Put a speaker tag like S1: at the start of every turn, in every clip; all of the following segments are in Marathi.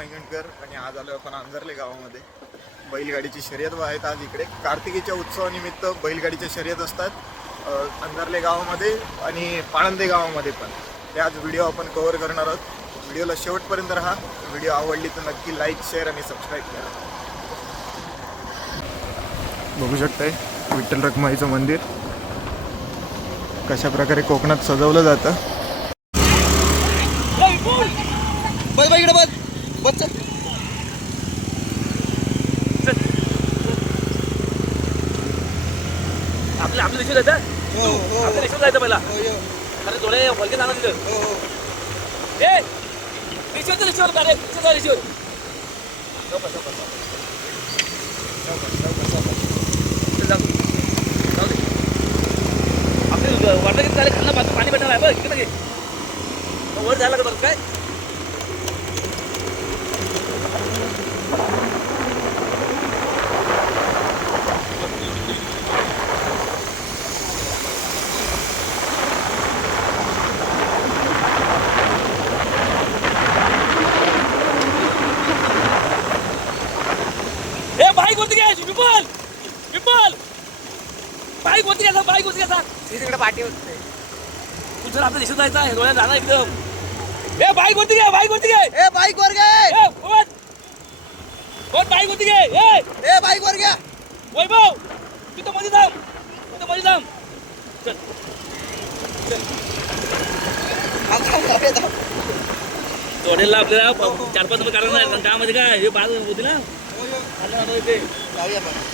S1: वांगणकर आणि आज आलो आपण अंजरले गावामध्ये. बैलगाडीची शर्यत आहेत आज इकडे. कार्तिकीच्या उत्सवानिमित्त बैलगाडीच्या शर्यत असतात अंधारले गावामध्ये आणि पाळंदे गावामध्ये पण. ते आज व्हिडिओ आपण कव्हर करणार आहोत. व्हिडिओला शेवटपर्यंत राहा. व्हिडिओ आवडली तर नक्की लाईक शेअर आणि सबस्क्राईब करा. बघू शकताय विठ्ठल रखमाईचं मंदिर. कशा प्रकारे कोकणात सजवलं जातं.
S2: बस बाई इकडे बस बस.
S3: आपल्या आपल्या देशात जायचं
S2: हो हो.
S3: आपल्या देशात जायचं पहिला.
S2: हो,
S3: अरे थोडे वलगे जाणार तिथं. ए रिशोर रिशोर का रे रिशोर रिशोर आपले वाटलं किती झाले खाल्लं पाणी पाणी भेटणार आहे बघ किती वर झाला का बरं काय? वरती घ्या विपल विपल बाईक वरती घ्या बाईक वरती घ्या?
S2: तिकडे पाठी होते.
S3: तू जर आपल्या देशात जायचं आहे डोळ्यात जाणार एकदम. ए बाईक वरती घ्या बाईक वरती घे
S2: ए बाईक वर घे?
S3: कोण? बाईक वरती घे? ए!
S2: ए बाईक वर घ्या?
S3: वैभव तिथं मध्ये थांब. तिथं मध्ये थांब. चल.
S2: थांब.
S3: जोडेला आपल्याला चार पाच नंबर कारण त्यामध्ये काय? हे बाद होती ना?
S2: हो, हो.
S3: आलं ना आता ते
S2: जाऊया आपण.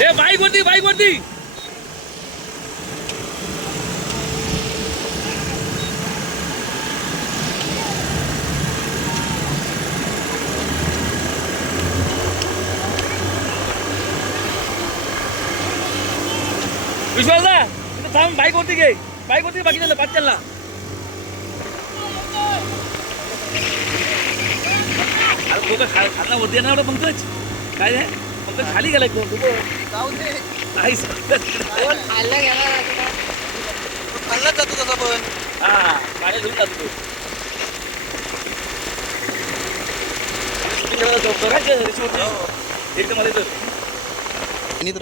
S3: ए बाईक वरती बाईक वरती विश्वास ना तिथं थांब बाईक वरती घे बाईक वरती बाकी चाललं पाच चालला अरे तो काय खा- खाल्ला वरती येणार एवढा पंकज. काय रे? पंकज खाली गेलाय कोण?
S2: जाऊ दे. कोण खाल्लं गेला खाल्लाच जातो तसा पण.
S3: हा गाडी घेऊन जातो तो. एकदम मध्ये तर
S2: आणि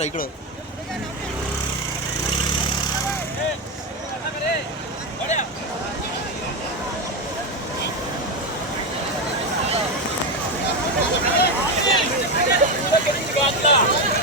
S2: तर इकडं